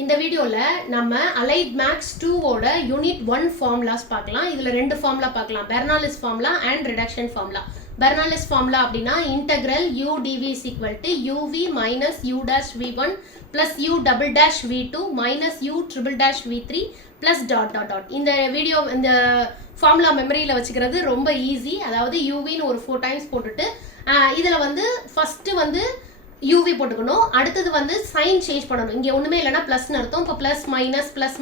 இந்த வீடியோல நம்ம அலைட் மேக்ஸ் 2 ஓட யூனிட் 1 ஃபார்முலாஸ் பார்க்கலாம். இதுல ரெண்டு ஃபார்முலா பார்க்கலாம், பெர்னாலிஸ் formula and reduction formula. பெர்னாலிஸ் formula அப்படின்னா integral u dv is equal to uv minus u dash v1 plus u double dash v2 minus u triple dash v3 plus dot dot dot. இந்த video இந்த formula மெமரியில் வச்சுக்கிறது ரொம்ப easy. அதாவது யூவின்னு ஒரு 4 times போட்டுட்டு இதில் வந்து ஃபஸ்ட்டு வந்து யூவி போட்டுக்கணும். அடுத்தது வந்து சைன் சேஞ்ச் பண்ணணும். இங்கே ஒன்றுமே இல்லைனா ப்ளஸ்னு அர்த்தம். இப்போ ப்ளஸ்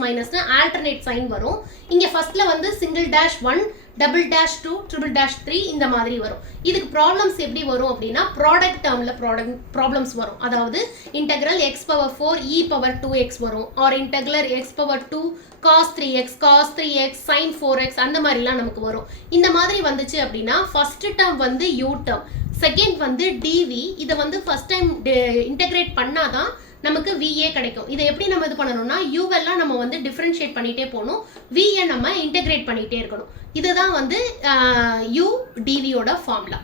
மைனஸ்னு ஆல்டர்னேட் சைன் வரும். இங்கே ஃபர்ஸ்ட்டில் வந்து single dash 1 double dash 2 triple dash 3 இந்த மாதிரி வரும். இதுக்கு ப்ராப்ளம்ஸ் எப்படி வரும் அப்படின்னா ப்ராடக்ட் டேர்மில் ப்ராப்ளம்ஸ் வரும். அதாவது integral x power 4 e power 2x வரும். Or integral x power 2 cos 3x sin 4x அந்த மாதிரிலாம் நமக்கு வரும். இந்த மாதிரி வந்துச்சு அப்படின்னா ஃபர்ஸ்ட் டேர்ம் வந்து u டேர்ம், செகண்ட் வந்து dv. இதை வந்து ஃபர்ஸ்ட் டைம் இன்டெகிரேட் பண்ணாதான் நமக்கு VA கிடைக்கும். இதை எப்படி நம்ம இது பண்ணணும்னா யூவெல்லாம் நம்ம வந்து டிஃபரன்ஷியேட் பண்ணிட்டே போகணும், VA நம்ம இன்டெகிரேட் பண்ணிட்டே இருக்கணும். இதுதான் வந்து u dvயோட ஃபார்முலா.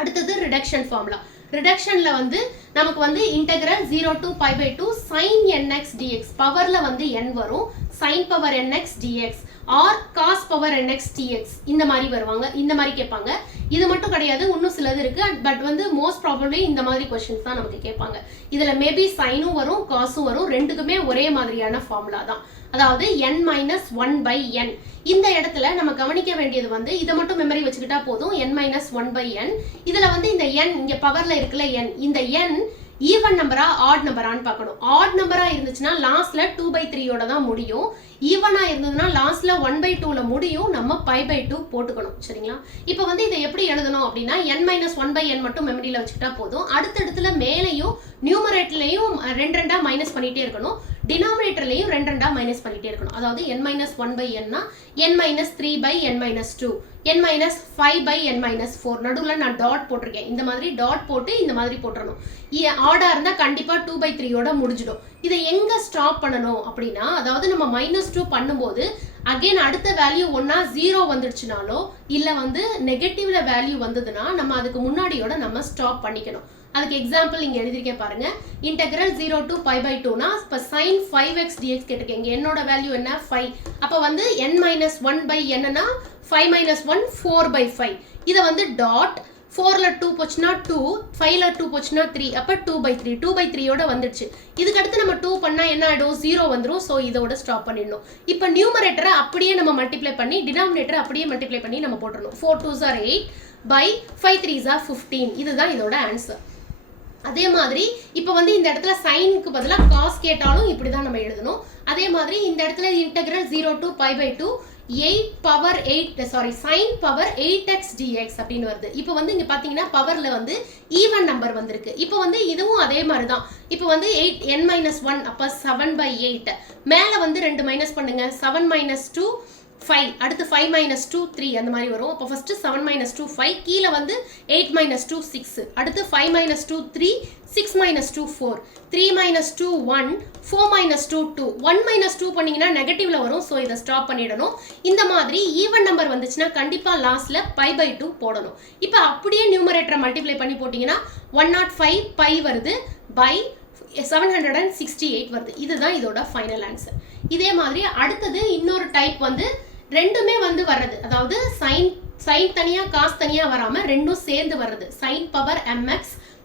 அடுத்தது ரிடக்ஷன் ஃபார்முலா. ரிடக்ஷன்ல வந்து நமக்கு வந்து integral 0 to pi by 2 sin nx dx, பவர்ல வந்து n வரும், sin power nx dx or cos power nx dx இந்த மாதிரி வருவாங்க, இந்த மாதிரி கேட்பாங்க. இது மட்டும் கிடையாது, இன்னும் சிலது இருக்கு. பட் வந்து மோஸ்ட் ப்ராபப்லி இந்த மாதிரி கொஸ்டின்ஸ் தான் நமக்கு கேட்பாங்க. இதுல மேபி சைனும் வரும் காசும் வரும், ரெண்டுக்குமே ஒரே மாதிரியான ஃபார்முலா தான். அதாவது n minus 1 by n. இந்த இடத்துல நம்ம கவனிக்க வேண்டியது வந்து இதை மட்டும் மெமரி வச்சுக்கிட்டா போதும், n minus 1 by n. இதுல வந்து இந்த n இங்க பவர்ல இருக்குல்ல n, இந்த n ஈவன் நம்பரா ஆட் நம்பரான்னு பார்க்கணும். ஆட் நம்பரா இருந்துச்சுன்னா லாஸ்ட்ல 2/3 ஓட தான் முடியும். ஈவனா இருந்ததுன்னா லாஸ்ட்ல 1/2ல முடியும். நம்ம π/2 போட்டுக்கணும், சரிங்களா? இப்போ வந்து இதை எப்படி எழுதணும் அப்படின்னா n minus 1 by n மட்டும் மெமரியில வச்சுக்கிட்டா போதும். அடுத்தடுத்துல மேலையும் நியூமரேட்டர்லையும் ரெண்டா மைனஸ் பண்ணிட்டே இருக்கணும், டினாமினேட்டர்லையும் ரெண்டா மைனஸ் பண்ணிட்டே இருக்கணும். அதாவது n minus 1 by n னா n minus 3 by n minus 2, n minus 5 by n minus 4. நடுவில் நான் டாட் போட்டிருக்கேன், இந்த மாதிரி டாட் போட்டு இந்த மாதிரி போட்டுறணும். ஆர்டா இருந்தா கண்டிப்பா 2/3 ஓட முடிஞ்சிடும். இதை எங்க ஸ்டாப் பண்ணணும் அப்படின்னா, அதாவது நம்ம -2 பண்ணும்போது அகைன் அடுத்த வேல்யூ ஒன்னா 0 வந்துடுச்சுனாலோ இல்ல வந்து நெகட்டிவ்ல வேல்யூ வந்ததுன்னா நம்ம அதுக்கு முன்னாடியோட நம்ம ஸ்டாப் பண்ணிக்கணும். அதுக்கு எக்ஸாம்பிள் இங்க எழுதிருக்கேன் பாருங்க. இன்டெக்ரல் 0 to pi by 2 னா இப்ப sin 5x dx கேட்டிருக்கேன். என்னோட வேல்யூ என்ன 5. அப்ப வந்து n minus 1 by n னா 5 minus 1 4/5. இதை வந்து டாட் 4ல 2 போச்சுன்னா 2, 5ல 2 போச்சுன்னா 3, அப்ப 2/3. 2/3 ஓட வந்துடுச்சு. இதுக்கு அடுத்து நம்ம 2 பண்ணா என்ன ஆயிடும், 0 வந்துடும். ஸோ இதோட ஸ்டாப் பண்ணிடணும். இப்போ நியூமரேட்டரை அப்படியே நம்ம மல்டிப்ளை பண்ணி டினாமினேட்டரை அப்படியே மல்டிப்ளை பண்ணி நம்ம போட்டுடணும். 4 2s are 8 by 5 3s are 15. இதுதான் இதோட ஆன்சர். அதே மாதிரி இப்போ வந்து இந்த இடத்துல சைனுக்கு பதிலாக காஸ் கேட்டாலும் இப்படி தான் நம்ம எழுதணும். அதே மாதிரி இந்த இடத்துல integral 0 to pi by 2 8 power 8 sin power 8x dx அப்படின்னு வருது. இப்போ வந்து இங்க பாத்தீங்கன்னா பவர்ல வந்து ஈவன் நம்பர் வந்திருக்கு. இப்போ வந்து இதுவும் அதே மாதிரி தான். இப்போ வந்து 8 n minus 1 அப்ப 7/8. மேல வந்து 2 மைனஸ் பண்ணுங்க, 7 minus 2 5, அடுத்து 5 minus 2 3 அந்த மாதிரி வரும். அப்போ ஃபர்ஸ்ட் 7 minus 2 5, கீழே வந்து 8 minus 2 6, அடுத்து 5 minus 2 3, 6 minus 2 4, 3 minus 2 1, 4 minus 2 2. 1 minus 2 பண்ணீங்கன்னா நெகட்டிவ்ல வரும். ஸோ இதை ஸ்டாப் பண்ணிடணும். இந்த மாதிரி ஈவன் நம்பர் வந்துச்சுன்னா கண்டிப்பா லாஸ்ட்ல π/2 போடணும். இப்போ அப்படியே நியூமரேட்டரை மல்டிப்ளை பண்ணி போட்டீங்கன்னா 105 பை வருது பை 768 வருது. இதுதான் இதோட ஃபைனல் ஆன்சர். இதே மாதிரி அடுத்தது இன்னொரு டைப் வந்து ரெண்டுமே வந்து வர்றது, அதாவது சைன் தனியா காஸ் தனியா வராம ரெண்டும் சேர்ந்து வர்றது. Sine power mx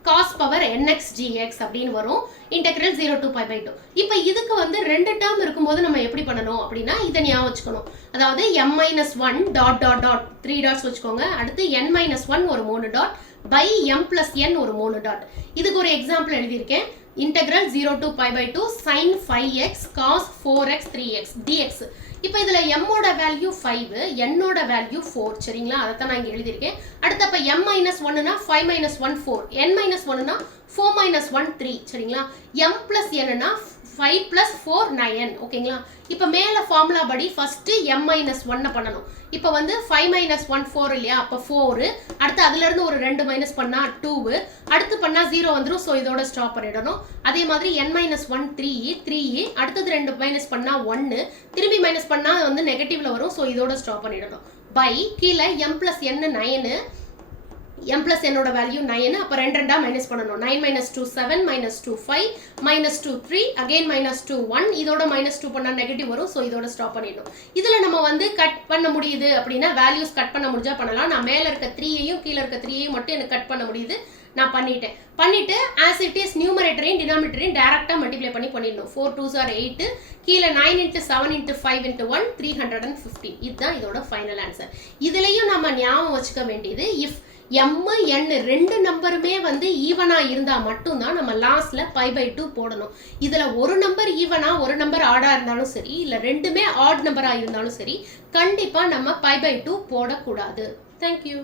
cos power nx dx அப்படின்னு வரும். Integral 0 to pi by 2. இப்போ இதுக்கு வந்து ரெண்டு டேர்ம் இருக்கும்போது நம்ம எப்படி பண்ணணும் அப்படின்னா இதை ஞாபகம் வச்சுக்கணும். அதாவது m minus 1 dot dot dot 3 dots வச்சுக்கோங்க. அடுத்து n minus 1 ஒரு 3 dot by m plus n ஒரு 3 டாட். இதுக்கு ஒரு எக்ஸாம்பிள் எழுதியிருக்கேன். Integral 0 to pi by 2 sin 5x cos 4x 3x dx. இப்போ இதுல m ஓட வேல்யூ 5, n ஓட வேல்யூ 4, சரிங்களா? அதைத்தான் நான் இங்க எழுதியிருக்கேன். அடுத்து அப்ப m minus 1 னா 5 minus 1 4, n minus 1 னா 4 minus 1 3, சரிங்களா? m plus n னா 5 plus 4 9, ஓகேங்களா? இப்போ மேல ஃபார்முலா படி ஃபர்ஸ்ட் m minus 1 பண்ணணும். இப்போ வந்து 5 minus 1 4 இல்லையா, அப்ப 4, அடுத்து அதுல இருந்து ஒரு 2 மைனஸ் பண்ணா 2, அடுத்து பண்ணா 0 வந்துரும். ஸோ இதோட ஸ்டாப் பண்ணிடணும். அதே மாதிரி n minus 1 3, அடுத்தது 2 மைனஸ் பண்ணா 1, திரும்பி மைனஸ் பண்ணா வந்து நெகட்டிவ்ல வரும். ஸோ இதோட ஸ்டாப் பண்ணிடணும். பை கீழே m plus n 9, m plus என்னோட வேல்யூ 9. அப்போ 2 2 மைனஸ் பண்ணணும். 9 minus 2 7 minus 2 5 minus 2 3 again minus 2 1. இதோட minus 2 பண்ணா நெகட்டிவ் வரும். ஸோ இதோட ஸ்டாப் பண்ணிடணும். இதில் நம்ம வந்து கட் பண்ண முடியுது அப்படின்னா வேல்யூஸ் கட் பண்ண முடிஞ்சா பண்ணலாம். நான் மேலே இருக்க 3ஐயும் கீழே இருக்க 3ஐயும் மட்டும் எனக்கு கட் பண்ண முடியுது. நான் பண்ணிட்டு as it is நியூமரேட்டரையும் டினாமினேட்டரையும் டைரக்டாக மல்டிப்ளை பண்ணிடணும். 4 2s are 8, கீழே 9 into 7 into 5 into 1 315. இதுதான் இதோட ஃபைனல் ஆன்சர். இதுலேயும் நம்ம ஞாபகம் வச்சுக்க வேண்டியது இஃப் m n ரெண்டு நம்பருமே வந்து ஈவனா இருந்தா மட்டும்தான் நம்ம லாஸ்ட்ல π/2 போடணும். இதுல ஒரு நம்பர் ஈவனா ஒரு நம்பர் ஆடா இருந்தாலும் சரி, இல்ல ரெண்டுமே ஆட் நம்பரா இருந்தாலும் சரி, கண்டிப்பா நம்ம π/2 போடக்கூடாது. தேங்க்யூ.